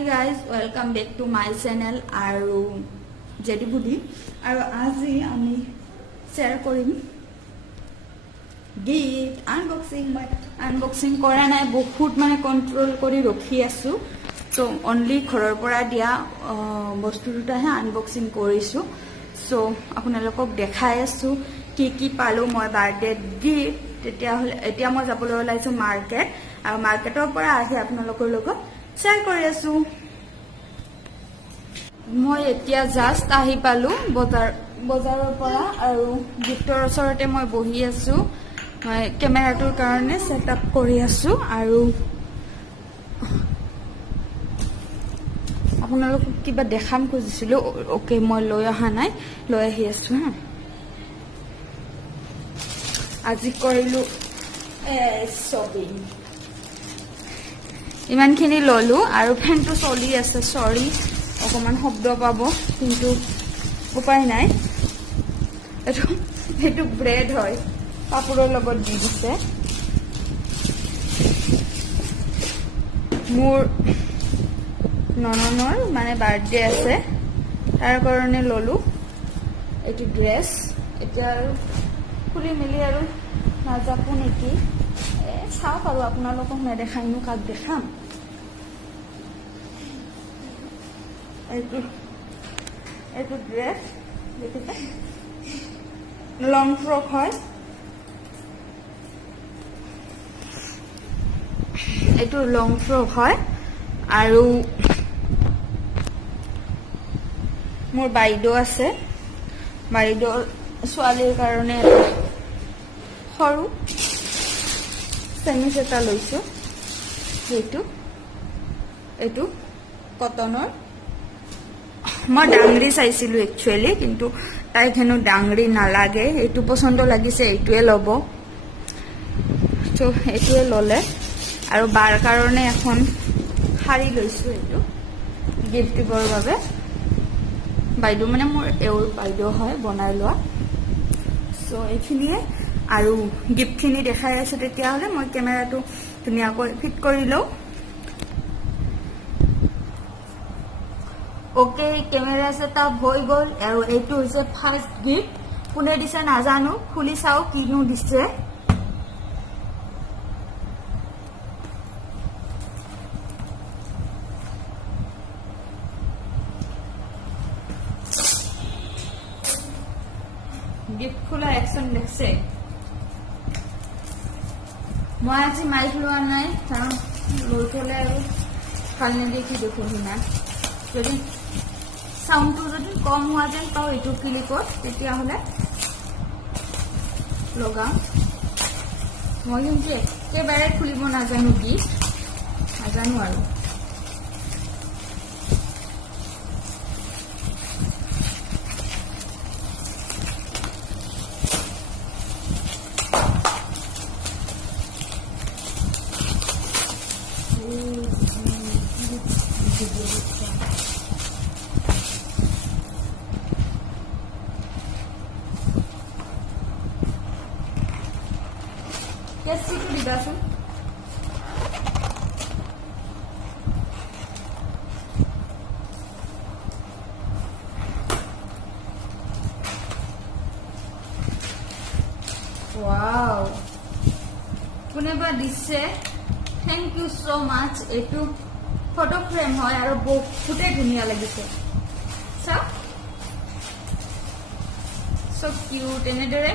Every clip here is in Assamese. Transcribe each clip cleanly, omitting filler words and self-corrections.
Hi guys, welcome back to my channel আৰু জেডি ফুডি আৰু আজি আমি শেয়াৰ কৰিম গিফট আনবক্সিং কৰা নাই বহুত মানে কন্ট্ৰোল কৰি ৰখি আছো সো অনলি ঘৰৰ পৰা দিয়া বস্তু দুটাহে আনবক্সিং কৰিছো সো আপোনালোকক দেখাই আছো কি কি পালো মই বাৰ্থডে গিফট এতিয়া মই যাবলৈ ওলাইছো মাৰ্কেট আৰু মাৰ্কেটৰ পৰা আহি আপোনালোকৰ লগত শেয়াৰ কৰি আছো মই এতিয়া জাস্ট আহি পালো বজাৰৰ পৰা আৰু গিফটৰ ওচৰতে মই বহি আছো মই কেমেৰাটোৰ কাৰণে সেটআপ কৰি আছো আৰু আপোনালোকক কিবা দেখাম খুজিছিলো ওকে মই লৈ অহা নাই লৈ আহি আছো হা আজি কৰিলো শপিং ইমানখিনি ললো আৰু ফেনটো চলি আছে সৰি অকমান শব্দ পাব কিন্তু উপায় নাই এটো ব্ৰেড হয় কাপোৰৰ লগত দি দিছে মোৰ নননৰ মানে বাৰ্থডে আছে তাৰ কাৰণে ললো এটো ড্ৰেছ এটা খুলি মিলি আৰু নাজাপো নেকি চাওক আৰু আপোনালোকক নেদেখাইনো কাক দেখাম এইটো ড্ৰেছ দেখিছে লং ফ্ৰক হয় এইটো লং ফ্ৰক হয় আৰু মোৰ বাইদেউ আছে বাইদেউৰ ছোৱালীৰ কাৰণে সৰু চেমিজ এটা লৈছো এইটো কটনৰ মই ডাংৰি চাইছিলো একচুয়ালি কিন্তু তাইক হেনো ডাংৰি নালাগে এইটো পছন্দ লাগিছে এইটোৱে ল'ব তো এইটোৱে ল'লে আৰু বাৰ কাৰণে এখন শাৰী লৈছো এইটো গিফট দিবৰ বাবে বাইদেউ মানে মোৰ এওৰ বাইদেউ হয় বনাই লোৱা সো এইখিনিয়ে আৰু গিফটখিনি দেখাই আছো তেতিয়াহ'লে মই কেমেৰাটো ধুনীয়াকৈ ফিট কৰি লওঁ ওকে কেমেৰা সেটআপ হৈ গ'ল আৰু এইটো হৈছে ফাৰ্স্ট গিফট কোনে দিছে নাজানো খুলি চাও কিনো দিছে গিফট খোলা একশন দেখছে মই আজি মাইক লোৱা নাই কাৰণ লৈ থলে আৰু ভাল নেদেখি দেখো শুনা যদি সাউন্ডটো যদি কম হোৱা যেন পাও এইটো ক্লিকত তেতিয়াহ'লে লগাম মই কিন্তু একেবাৰে খুলিব নাজানো গিফট নাজানো আৰু कैसी तो दिखासुन वाओ कोने बा दिसे थैंक यू सो मच एटू फोटो फ्रेम হয় আৰু বহুতে ধুনিয়া লাগিছে সো কিউট এনেদৰে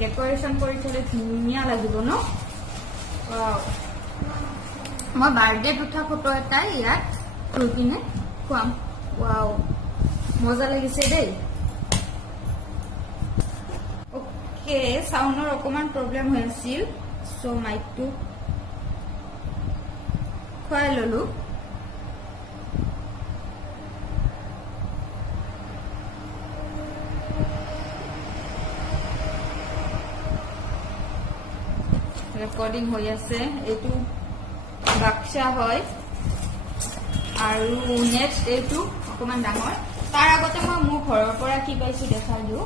ডেকোৰেশন কৰি থলে ধুনিয়া লাগিব ন ওয়াও মই বাৰ্থডে উঠা ফটো এটা ইয়াত ৰকিনে খুৱাম ওয়াও মজা লাগিছে দেই ওকে সাউন্ডৰ অকমান প্ৰবলেম হৈ আছিল সো মাইকটো খুৱাই ললো ৰেকৰ্ডিং হৈ আছে এটু বাক্সা হয় আৰু নেক্সট এটু অকমান ডাঙৰ তাৰ আগতে মই মোৰ ঘৰৰ পৰা কি পাইছো দেখাই দিও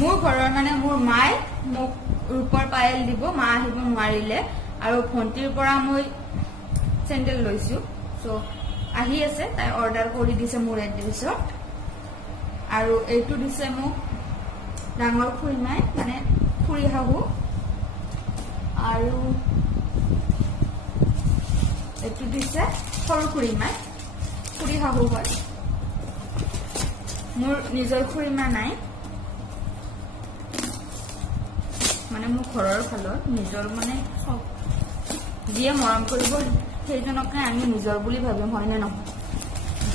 মোৰ ঘৰৰ মানে মোৰ মাই মোক ৰূপৰ পায়েল দিব মা আহিব নোৱাৰিলে আৰু ভন্টিৰ পৰা মই চেন্ডেল লৈছো সো আহি আছে তাই অৰ্ডাৰ কৰি দিছে মোৰ এড্ৰেছত আৰু এইটো দিছে মোক ডাঙৰ খুৰীমাই মানে খুৰী শাহু আৰু এইটো দিছে সৰু খুৰীমাই খুৰী শাহু হয় মোৰ নিজৰ খুৰীমা নাই মানে মোৰ ঘৰৰ ফালৰ নিজৰ মানে যিয়ে মৰম কৰিব সেইজনকে আমি নিজৰ বুলি ভাবিম হয়নে নহয়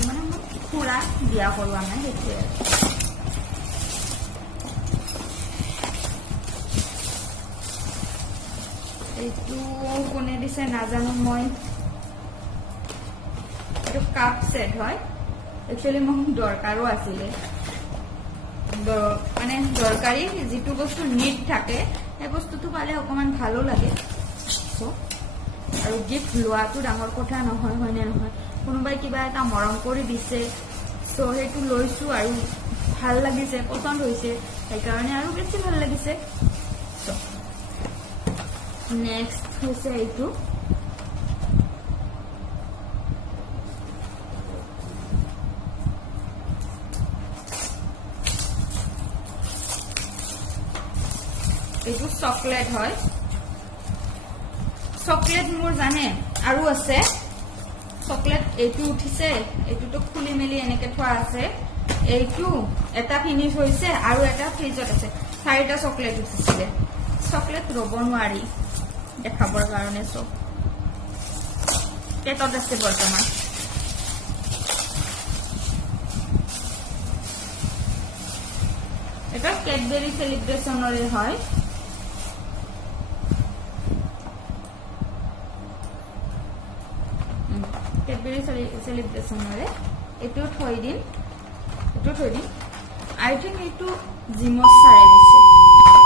মানে মোৰ খুৰা বিয়া কৰোৱা নাই সেইটোৱে এইটো কোনে দিছে নাজানো মই এইটো কাপ সেট হয় একচুয়ালি মোক দৰকাৰো আছিলে মানে দৰকাৰী যিটো বস্তু নিড থাকে সেই বস্তুটো পালে অকমান ভালো লাগে আৰু গিফ্ট লোৱাটো ডাঙৰ কথা নহয় হয়নে নহয় কোনোবাই কিবা এটা মৰম কৰি দিছে সো সেইটো লৈছো আৰু ভাল লাগিছে পছন্দ হৈছে সেইকাৰণে আৰু বেছি ভাল লাগিছে নেক্সট হৈছে এইটো এইটো চকলেট হয় চকলেট মোৰ জানে আৰু আছে চকলেট এইটো উঠিছে এইটোতো খুলি মেলি এনেকে থোৱা আছে এইটো এটা ফিনিশ হৈছে আৰু এটা ফ্ৰিজত আছে চাৰিটা চকলেট উঠিছিলে চকলেট ৰব নোৱাৰি দেখাবৰ কাৰণে সব পেটত আছে বৰ্তমান এটা ক্যাডবেৰি সেলিব্ৰেশনৰে হয় ক্যাডবেৰি সেলিব্ৰেশনৰে এটো থৈ দিম আই থিংক এটো জিমত সাৰে দিছে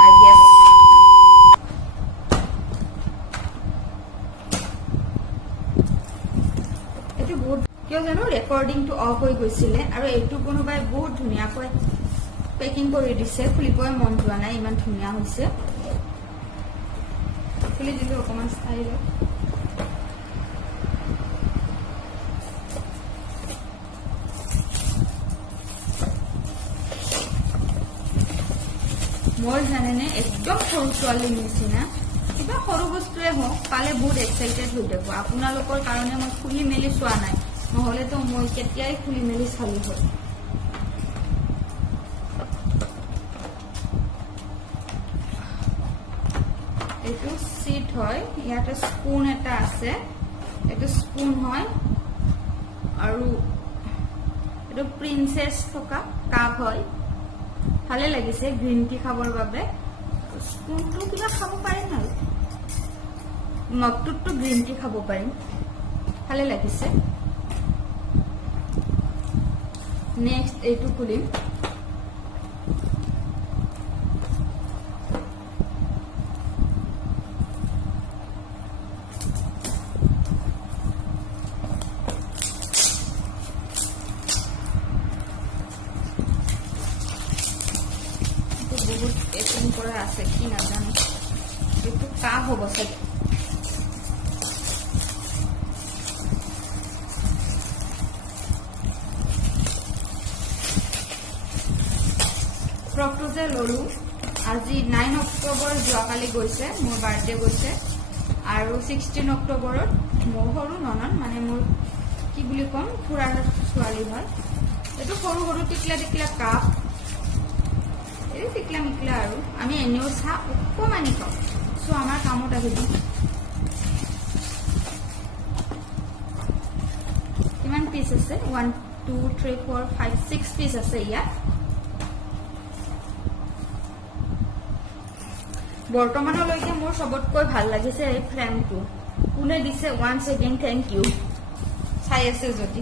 আই গেস এটো বহুত কিয় জানো ৰেকৰ্ডিংটো অফ হৈ গৈছিলে আৰু এটো কোনোবাই বহুত ধুনিয়াকৈ পেকিং কৰি দিছে খুলিবই মন যোৱা নাই ইমান ধুনিয়া হৈছে খুলি দিলো অকমান ষ্টাইল মই জানেনে একদম সৰু ছোৱালী নিচিনা কিবা সৰু বস্তুৱে হওক পালে বহুত এক্সাইটেড হৈ থাকো আপোনালোকৰ কাৰণে মই খুলি মেলি চোৱা নাই নহলে তো মই কেতিয়াই খুলি মেলি চালি হয় এইটো সিট হয় ইয়াতে স্পুন এটা আছে এইটো স্পুন হয় আৰু এইটো প্ৰিন্সেস থকা কাপ হয় ভালে লাগিছে গ্ৰীণ টি খাবৰ বাবে স্পুনটো কিবা খাব পাৰিম আৰু মগটোতো গ্ৰীণ টি খাব পাৰিম ভালে লাগিছে নেক্সট এইটো খুলিম বহুত পেকিং কৰা আছে কি নাজানো এইটো কা হ'ব চাগে ফ্ৰকটো যে ললো আজি 9 অক্টোবৰ যোৱাকালি গৈছে মোৰ বাৰ্থডে গৈছে আৰু 16 অক্টোবৰত মোৰ সৰু ননন মানে মোৰ কি বুলি কম খুৰাৰ ছোৱালী হয় এইটো সৰু সৰু টিকলা টিকলা কাপ এই টিকলা মিকলা আৰু আমি এনেও চাহ অকমানি খাওঁ সো আমাৰ কামত আহিব কিমান পিস আছে 1 2 3 4 5 6 পিস আছে ইয়াত বৰ্তমানলৈকে মোৰ সবতকৈ ভাল লাগিছে এই ফ্ৰেমটো কোনে দিছে ওয়ান্স এগেইন থ্যাংক ইউ চাই আছে যদি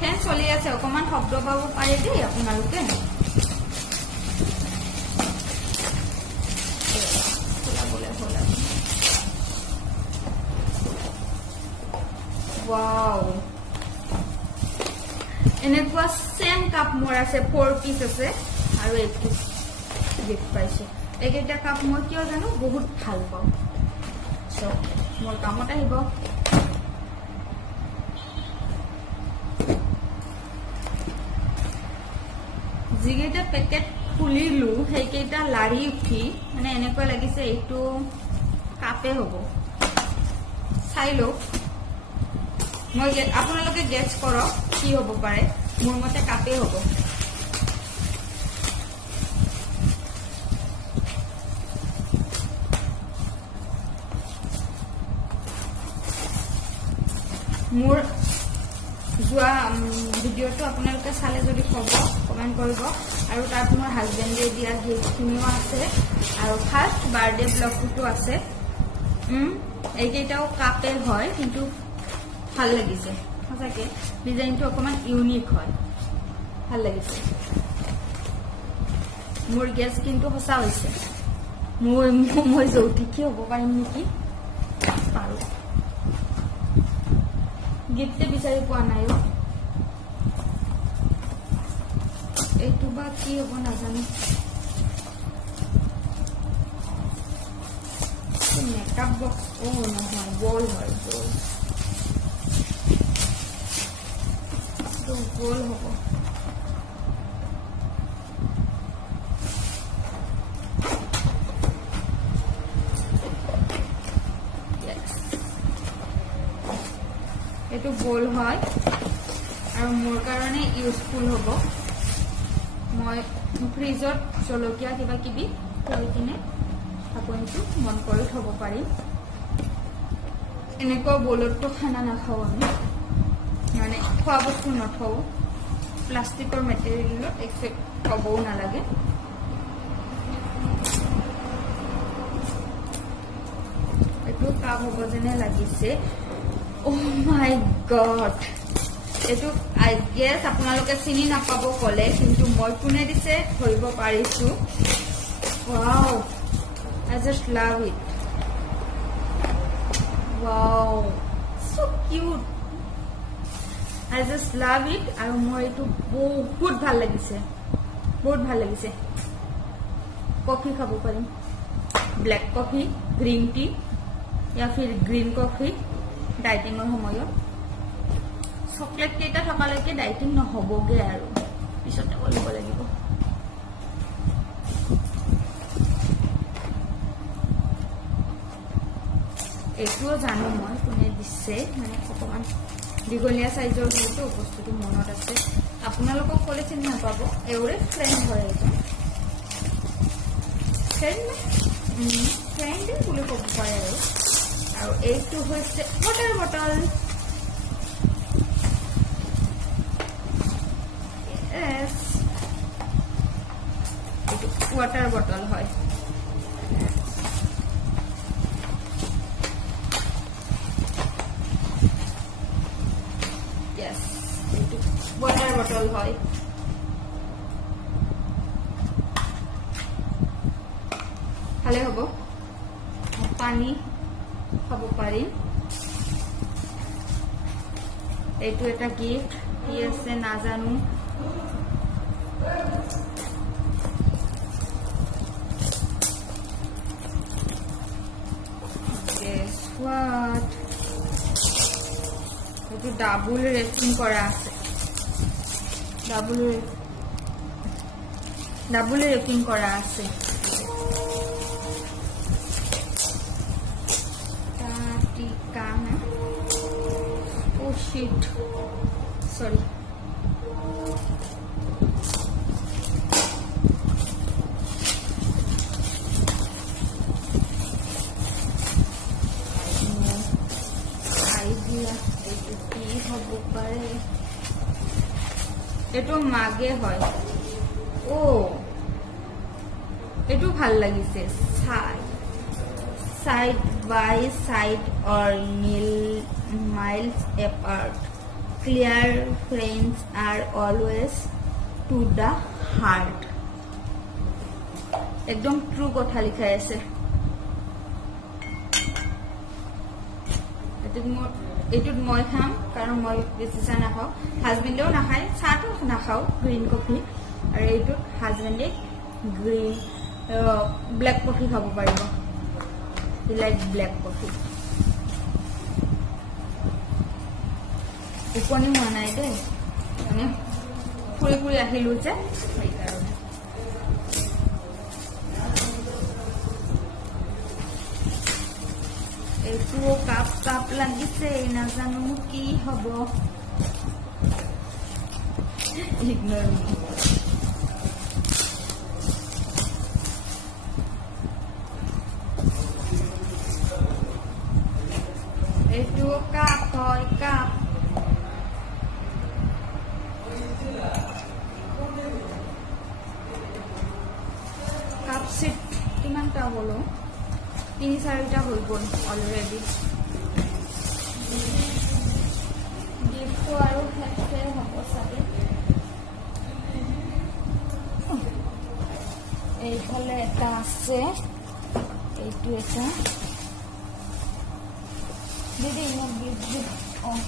ফেন চলি আছে অকমান শব্দ পাব পাৰে দেই আপোনালোকে Wow. এনেকুৱা সেম কাপ মোৰ আছে 4 পিস আছে আৰু আৰু এইটো গিফ্ট পাইছোঁ এইকেইটা কাপ মই কিয় জানো বহুত ভাল পাওঁ চ' মোৰ কামত আহিব যিকেইটা পেকেট খুলিলোঁ সেইকেইটা লাৰি উঠি মানে এনেকুৱা লাগিছে এইটো কাপে হ'ব চাই লওক মই আপোনালোকে গেছ কৰক কি হ'ব পাৰে মোৰ মতে কাপে হ'ব মোৰ যোৱা ভিডিঅ'টো আপোনালোকে চালে যদি ক'ব কমেণ্ট কৰিব আৰু তাত মোৰ হাজবেণ্ডে দিয়া গিফ্টখিনিও আছে আৰু ফাৰ্ষ্ট বাৰ্থডে ব্লগটোতো আছে এইকেইটাও কাপে হয় কিন্তু ভাল লাগিছে সঁচাকৈ ডিজাইনটো অকণমান ইউনিক হয় ভাল লাগিছে মোৰ গেছ কিন্তু সঁচা হৈছে মই যৌতুকী হ'ব পাৰিম নেকি পাৰোঁ গিফ্টে বিচাৰি পোৱা নাই এইটো বা কি হ'ব নাজানো মেকআপ বক্স নহয় বল হয় বল হ'ব এইটো বল হয় আৰু মোৰ কাৰণে ইউজফুল হ'ব মই ফ্ৰিজত জলকীয়া কিবা কিবি কৰি কিনে ঢাকনিটো মন কৰি থ'ব পাৰিম এনেকুৱা বলতটো খানা নাখাওঁ আমি মানে খোৱা বস্তু নথওঁ প্লাষ্টিকৰ মেটেৰিয়েলত এক্সেপ্ট হ'বও নালাগে এইটো কাপ হ'ব যেনে লাগিছে Oh my god এইটো আই গেছ আপোনালোকে চিনি নাপাব ক'লে কিন্তু মই কোনে দিছে ধৰিব পাৰিছো wow I just love it wow so cute I just love it আৰু মই এইটো বহুত ভাল লাগিছে কফি খাব পাৰিম ব্লেক কফি গ্ৰীণ টি या फिर গ্ৰীণ কফি ডাইটিঙৰ সময়ত চকলেট কেইটা থকালৈকে ডাইটিং নহ'বগে আৰু পিছতে কৰিব লাগিব এইটোও জানো মই কোনে দিছে মানে অকণমান দীঘলীয়া চাইজৰ হয়তো বস্তুটো মনত আছে আপোনালোকক ক'লে চিনি নাপাব এওৰে ফ্ৰেণ্ড হয় এইজন ফ্ৰেণ্ডে বুলি ক'ব পাৰে আৰু এইটো হৈছে ৱাটাৰ বটল এইটো ৱাটাৰ বটল হয় এইটো ৱাটাৰ বটল হয় ভালে হ'ব পানী খাব পাৰিম এইটো এটা গিফ্ট কি আছে নাজানো guess what এইটো ডাবল ৰেপিং কৰা আছে ডাবল ৰেপিং কৰা আছে oh shit sorry idea এইটো কি হ'ব পাৰে এইটো মাগে হয় ও এইটো ভাল লাগিছে side by side or miles apart clear friends are always to the heart একদম ট্ৰু কথা লিখাই আছে এইটোত মই খাম কাৰণ মই বেছি চাহ নাখাওঁ হাজবেণ্ডেও নাখায় চাহটো নাখাওঁ গ্ৰীণ কফি আৰু এইটো হাজবেণ্ডে গ্ৰীণ ব্লেক কফি খাব পাৰিব হি লাইক ব্লেক কফি টোপনি হোৱা নাই দেই মানে ফুৰি ফুৰি আহিলোঁ যে সেইকাৰণে এইটো কাপ কাপ লাগিছে নাজানো কি হ'ব ইগনোৰ মি এইটো কাপ হয় কাপ কাপ সেট কিমানটা হলো 3-4টা হৈ গ'ল অলৰেডি গিফ্টটো আৰু শেষে হ'ব চাগে এইফালে এটা আছে এইটো এটা দিদি মোক গিফ্ট অঁ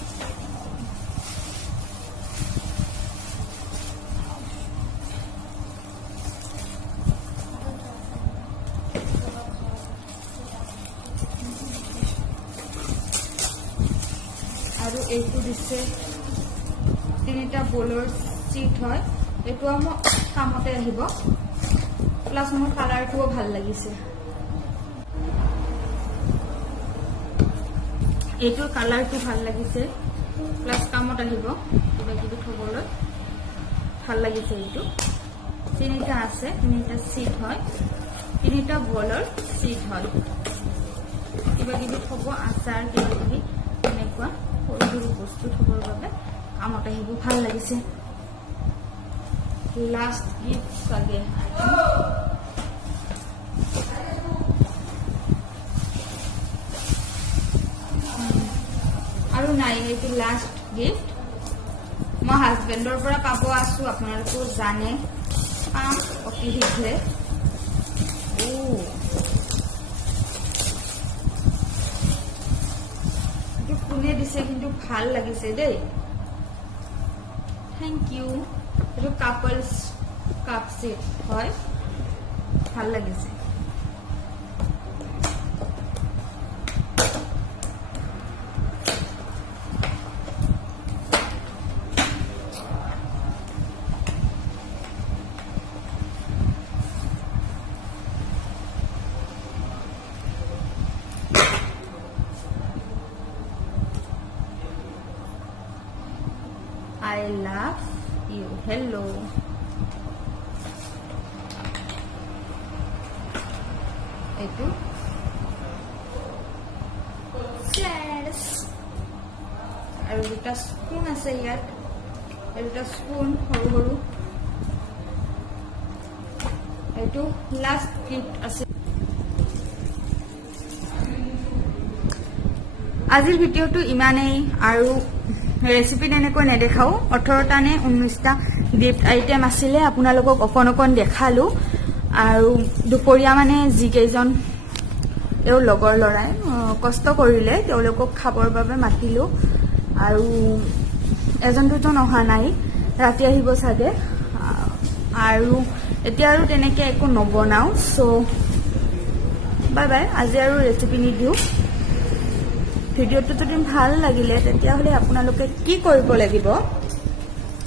আৰু এইটো দিছে 3টা বলৰ চিট হয় এইটো আমাৰ কামতে আহিব প্লাস মোৰ কালাৰটোও ভাল লাগিছে এইটোৰ কালাৰটো ভাল লাগিছে প্লাস কামত আহিব কিবা কিবি থবলৈ ভাল লাগিছে এইটো 3টা আছে 3টা চিট হয় 3টা বলৰ চিট হয় কিবা কিবি থব আচাৰ কিবা কিবি এনেকুৱা সৰু সৰু বস্তু থবৰ বাবে কামত আহিব ভাল লাগিছে লাষ্ট গিফ্ট চাগে আৰু নাই এইটো লাষ্ট গিফ্ট মই হাজবেণ্ডৰ পৰা পাব আছো আপোনালোকে জানে পাম অতি শীঘ্ৰে কোনে দিছে কিন্তু ভাল লাগিছে দেই থ্যাংক ইউ এইটো কাপলস কাপ সেট হয় ভাল লাগিছে I love you. Hello. Itu. Cheers. Aru duta spoon ase yat. Aru duta spoon horu horu. Itu last gift ase. আজিৰ ভিডিওটো ইমানেই আৰু ৰেচিপি এনেকৈ নেদেখাও 18টা নে 19টা গিফ্ট আইটেম আছিলে আপোনালোকক অকন অকন দেখালো আৰু দুপৰীয়া মানে যি কেইজন এও লগৰ লৰাই কষ্ট কৰিলে তেওঁলোকক খাবৰ বাবে মাতিলো আৰু এজন দুজন অহা নাই ৰাতি আহিব চাগে আৰু এতিয়া আৰু তেনেকৈ একো নবনাও সো বাই বাই আজি আৰু ৰেচিপি নিদিও ভিডিওটো যদি ভাল লাগিলে তেতিয়া হলে আপোনালোকে কি কৰিব লাগিব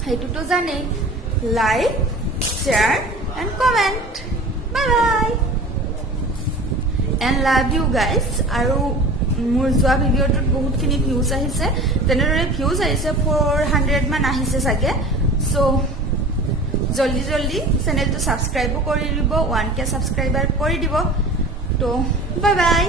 হেতুটো জানে like share and comment bye bye and love you guys আৰু মোৰ যোৱা ভিডিওটোত বহুতখিনি ভিউজ আহিছে তেনেদৰে ভিউজ আহিছে 400 মান আহিছে চাগে সো জলদি জলদি চেনেলটো সাবস্ক্ৰাইব কৰি দিব 1K সাবস্ক্ৰাইবাৰ কৰি দিব তো বাই বাই